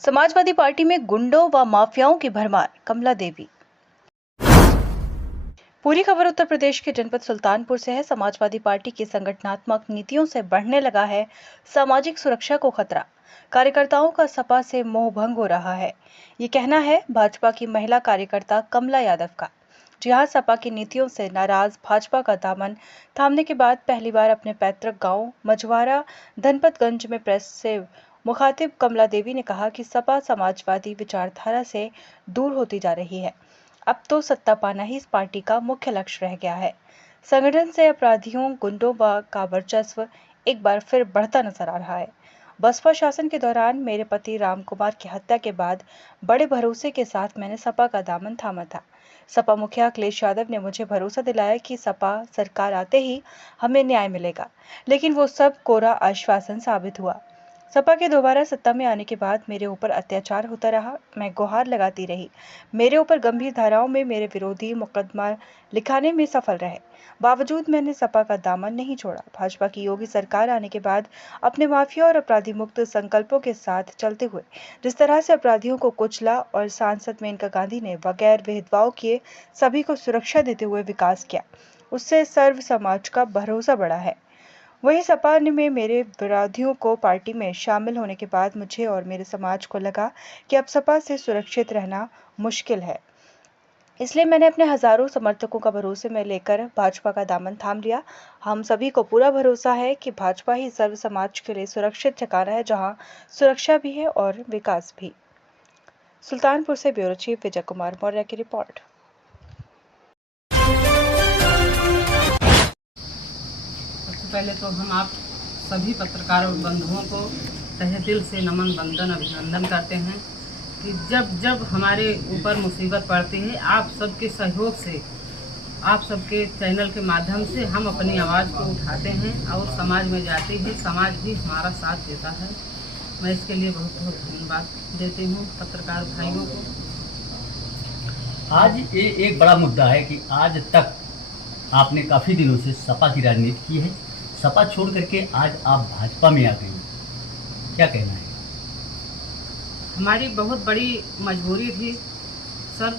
Samajwadi party में गुंडों व माफियाओं की भरमार, कमला देवी। पूरी खबर उत्तर प्रदेश के जनपद सुल्तानपुर से है। समाजवादी पार्टी की संगठनात्मक नीतियों से बढ़ने लगा है सामाजिक सुरक्षा को खतरा। कार्यकर्ताओं का सपा से मोह भंग हो रहा है, ये कहना है भाजपा की महिला कार्यकर्ता कमला यादव का। जी हां, सपा की नीतियों से नाराज भाजपा का दामन थामने के बाद पहली बार अपने पैतृक गांव मझवारा धनपतगंज में प्रेस से मुखातिब कमला देवी ने कहा कि सपा समाजवादी विचारधारा से दूर होती जा रही है। अब तो सत्ता पाना ही इस पार्टी का मुख्य लक्ष्य रह गया है। संगठन से अपराधियों, गुंडों का वर्चस्व एक बार फिर बढ़ता नजर आ रहा है। बसपा शासन के दौरान मेरे पति राम कुमार की हत्या के बाद बड़े भरोसे के साथ मैंने सपा का दामन थामा था। सपा मुखिया अखिलेश यादव ने मुझे भरोसा दिलाया कि सपा सरकार आते ही हमें न्याय मिलेगा, लेकिन वो सब कोरा आश्वासन साबित हुआ। सपा के दोबारा सत्ता में आने के बाद मेरे ऊपर अत्याचार होता रहा। मैं गुहार लगाती रही। मेरे ऊपर गंभीर धाराओं में मेरे विरोधी मुकदमा लिखाने में सफल रहे। बावजूद मैंने सपा का दामन नहीं छोड़ा। भाजपा की योगी सरकार आने के बाद अपने माफिया और अपराधी मुक्त संकल्पों के साथ चलते हुए जिस तरह से अपराधियों को कुचला और सांसद मेनका गांधी ने बगैर भेदभाव किए सभी को सुरक्षा देते हुए विकास किया, उससे सर्व समाज का भरोसा बढ़ा है। वहीं सपा में मेरे विरोधियों को पार्टी में शामिल होने के बाद मुझे और मेरे समाज को लगा कि अब सपा से सुरक्षित रहना मुश्किल है। इसलिए मैंने अपने हजारों समर्थकों का भरोसे में लेकर भाजपा का दामन थाम लिया। हम सभी को पूरा भरोसा है कि भाजपा ही सर्व समाज के लिए सुरक्षित ठिकाना है, जहां सुरक्षा भी है और विकास भी। सुल्तानपुर से ब्यूरो चीफ विजय कुमार मौर्य की रिपोर्ट। पहले तो हम आप सभी पत्रकार और बंधुओं को तहे दिल से नमन, वंदन, अभिनंदन करते हैं कि जब जब हमारे ऊपर मुसीबत पड़ती है, आप सबके सहयोग से, आप सबके चैनल के माध्यम से हम अपनी आवाज़ को उठाते हैं और समाज में जाते हैं, समाज भी हमारा साथ देता है। मैं इसके लिए बहुत बहुत धन्यवाद देती हूँ पत्रकार भाइयों को। आज ये एक बड़ा मुद्दा है कि आज तक आपने काफ़ी दिनों से सपा की राजनीति की है, सपा छोड़ करके आज आप भाजपा में आ गई, क्या कहना है? हमारी बहुत बड़ी मजबूरी थी सर।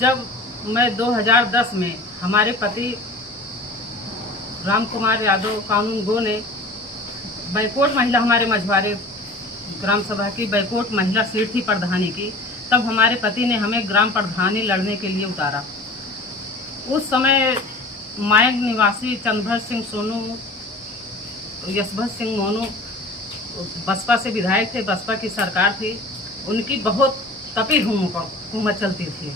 जब मैं 2010 में हमारे पति राम कुमार यादव कानून गो ने बैकोट महिला, हमारे मझवारे ग्राम सभा की बैकोट महिला सीट थी प्रधानी की, तब हमारे पति ने हमें ग्राम प्रधानी लड़ने के लिए उतारा। उस समय मायंग निवासी चंद्रभर सिंह सोनू, यशभर सिंह मोनू बसपा से विधायक थे, बसपा की सरकार थी, उनकी बहुत तपी हुकूमत चलती थी।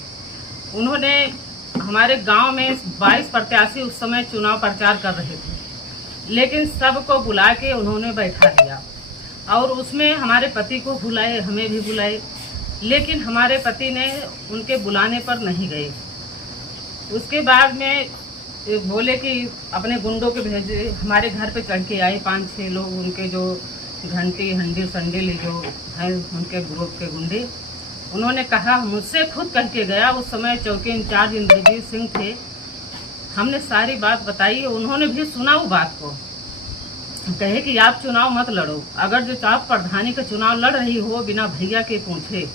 उन्होंने हमारे गांव में 22 प्रत्याशी उस समय चुनाव प्रचार कर रहे थे, लेकिन सबको बुला के उन्होंने बैठा दिया और उसमें हमारे पति को बुलाए, हमें भी बुलाए, लेकिन हमारे पति ने उनके बुलाने पर नहीं गए। उसके बाद में बोले कि अपने गुंडों के भेजे, हमारे घर पे चढ़ के आए 5-6 लोग, उनके जो घंटी हंडी संडिल जो हैं उनके ग्रुप के गुंडे। उन्होंने कहा, मुझसे खुद कह के गया, उस समय चौकी इंचार्ज इंद्रजीत सिंह थे। हमने सारी बात बताई, उन्होंने भी सुना वो बात को। कहे कि आप चुनाव मत लड़ो, अगर जो आप प्रधानी का चुनाव लड़ रही हो बिना भैया के पूछे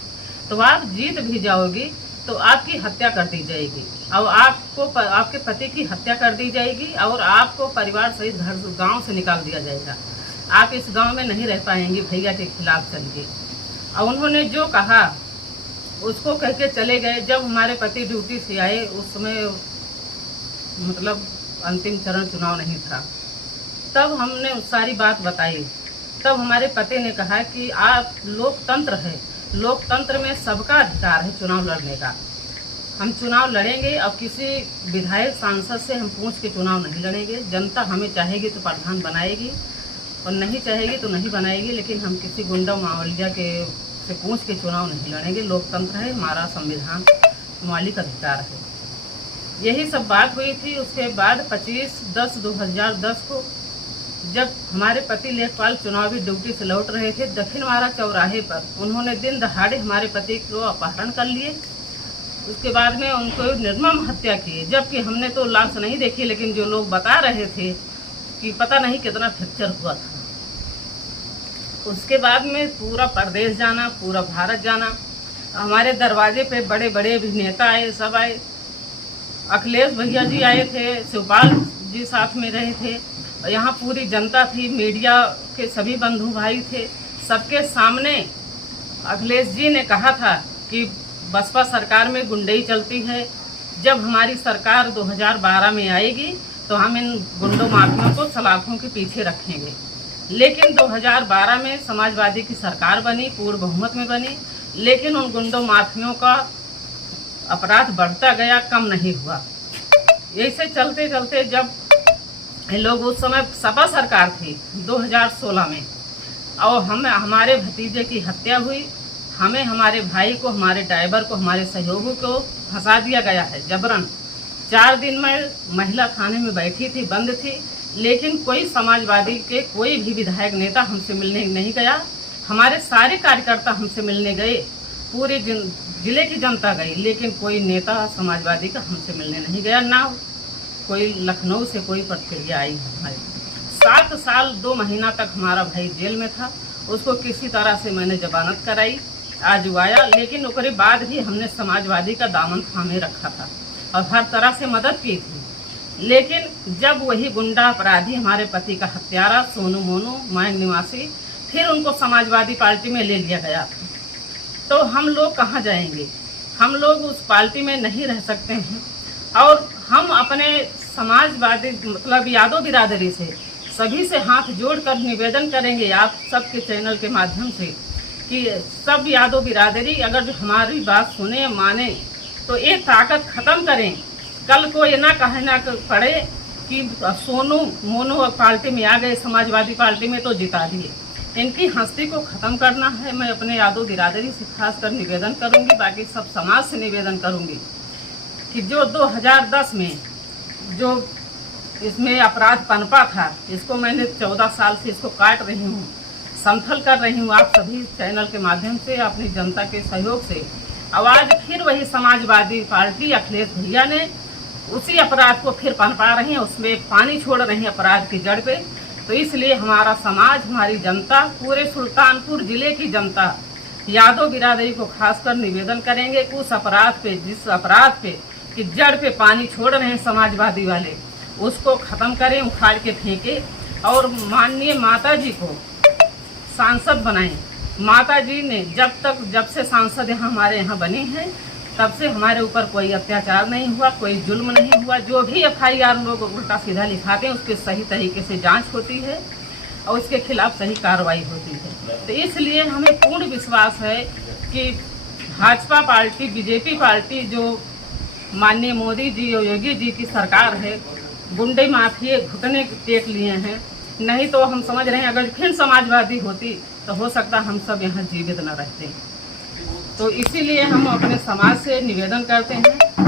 तो आप जीत भी जाओगी, तो आपकी हत्या कर दी जाएगी और आपको आपके पति की हत्या कर दी जाएगी और आपको परिवार सहित घर गांव से निकाल दिया जाएगा। आप इस गांव में नहीं रह पाएंगी, भैया के खिलाफ चलिए। और उन्होंने जो कहा उसको कह के चले गए। जब हमारे पति ड्यूटी से आए, उस समय मतलब अंतिम चरण चुनाव नहीं था, तब हमने सारी बात बताई। तब हमारे पति ने कहा कि आप लोकतंत्र है, लोकतंत्र में सबका अधिकार है चुनाव लड़ने का। हम चुनाव लड़ेंगे और किसी विधायक सांसद से हम पूछ के चुनाव नहीं लड़ेंगे। जनता हमें चाहेगी तो प्रधान बनाएगी और नहीं चाहेगी तो नहीं बनाएगी, लेकिन हम किसी गुंडा मावलिया के से पूछ के चुनाव नहीं लड़ेंगे। लोकतंत्र है, हमारा संविधान मौलिक अधिकार है। यही सब बात हुई थी। उसके बाद 25/10/2010 को जब हमारे पति लेखपाल चुनावी ड्यूटी से लौट रहे थे, दक्षिण वारा चौराहे पर उन्होंने दिन दहाड़े हमारे पति को अपहरण कर लिए। उसके बाद में उनको निर्मम हत्या की, जबकि हमने तो लाश नहीं देखी, लेकिन जो लोग बता रहे थे कि पता नहीं कितना फ्रैक्चर हुआ था। उसके बाद में पूरा प्रदेश जाना, पूरा भारत जाना, हमारे दरवाजे पे बड़े बड़े अभिनेता आए, सब आए। अखिलेश भैया जी आए थे, शिवपाल जी साथ में रहे थे, और यहाँ पूरी जनता थी, मीडिया के सभी बंधु भाई थे। सबके सामने अखिलेश जी ने कहा था कि बसपा सरकार में गुंडई चलती है, जब हमारी सरकार 2012 में आएगी तो हम इन गुंडों माफियों को सलाखों के पीछे रखेंगे। लेकिन 2012 में समाजवादी की सरकार बनी, पूर्ण बहुमत में बनी, लेकिन उन गुंडों माफियों का अपराध बढ़ता गया, कम नहीं हुआ। ऐसे चलते चलते जब लोग, उस समय सपा सरकार थी 2016 में, और हमारे भतीजे की हत्या हुई, हमें, हमारे भाई को, हमारे ड्राइवर को, हमारे सहयोगी को फंसा दिया गया है जबरन। 4 दिन में महिला थाने में बैठी थी, बंद थी, लेकिन कोई समाजवादी के कोई भी विधायक नेता हमसे मिलने नहीं गया। हमारे सारे कार्यकर्ता हमसे मिलने गए, पूरे जिले की जनता गई, लेकिन कोई नेता समाजवादी का हमसे मिलने नहीं गया। ना कोई लखनऊ से कोई प्रतिक्रिया आई हमारे। 7 साल 2 महीना तक हमारा भाई जेल में था, उसको किसी तरह से मैंने जमानत कराई, आज वो आया, लेकिन उसके बाद भी हमने समाजवादी का दामन थामे रखा था और हर तरह से मदद की थी। लेकिन जब वही गुंडा अपराधी, हमारे पति का हत्यारा सोनू मोनू मांग निवासी, फिर उनको समाजवादी पार्टी में ले लिया गया, तो हम लोग कहाँ जाएंगे? हम लोग उस पार्टी में नहीं रह सकते हैं। और हम अपने समाजवादी मतलब यादव बिरादरी से सभी से हाथ जोड़कर निवेदन करेंगे आप सबके चैनल के माध्यम से कि सब यादव बिरादरी अगर जो हमारी बात सुने, माने, तो ये ताकत ख़त्म करें। कल को ये ना कहना पड़े कि सोनू मोनू पार्टी में आ गए, समाजवादी पार्टी में तो जिता दिए। इनकी हस्ती को ख़त्म करना है। मैं अपने यादव बिरादरी से खासकर निवेदन करूंगी, बाकी सब समाज से निवेदन करूंगी कि जो 2010 में जो इसमें अपराध पनपा था, इसको मैंने 14 साल से इसको काट रही हूँ, समथल कर रही हूँ। आप सभी चैनल के माध्यम से, अपनी जनता के सहयोग से आवाज़ फिर वही समाजवादी पार्टी अखिलेश भैया ने उसी अपराध को फिर पनपा रही हैं, उसमें पानी छोड़ रही हैं अपराध की जड़ पे। तो इसलिए हमारा समाज, हमारी जनता, पूरे सुल्तानपुर जिले की जनता यादव बिरादरी को खासकर निवेदन करेंगे कि उस अपराध पे, जिस अपराध पे कि जड़ पे पानी छोड़ रहे हैं समाजवादी वाले, उसको ख़त्म करें, उखाड़ के फेंके। और माननीय माता जी को सांसद बनाएं। माता जी ने जब से सांसद हमारे यहाँ बने हैं, तब से हमारे ऊपर कोई अत्याचार नहीं हुआ, कोई जुल्म नहीं हुआ। जो भी FIR लोग उल्टा सीधा लिखाते हैं, उसके सही तरीके से जांच होती है और उसके खिलाफ सही कार्रवाई होती है। तो इसलिए हमें पूर्ण विश्वास है कि भाजपा पार्टी, BJP पार्टी, जो माननीय मोदी जी और योगी जी की सरकार है, गुंडे माफिए घुटने टेक लिए हैं। नहीं तो हम समझ रहे हैं अगर फिर समाजवादी होती तो हो सकता हम सब यहाँ जीवित न रहते। तो इसीलिए हम अपने समाज से निवेदन करते हैं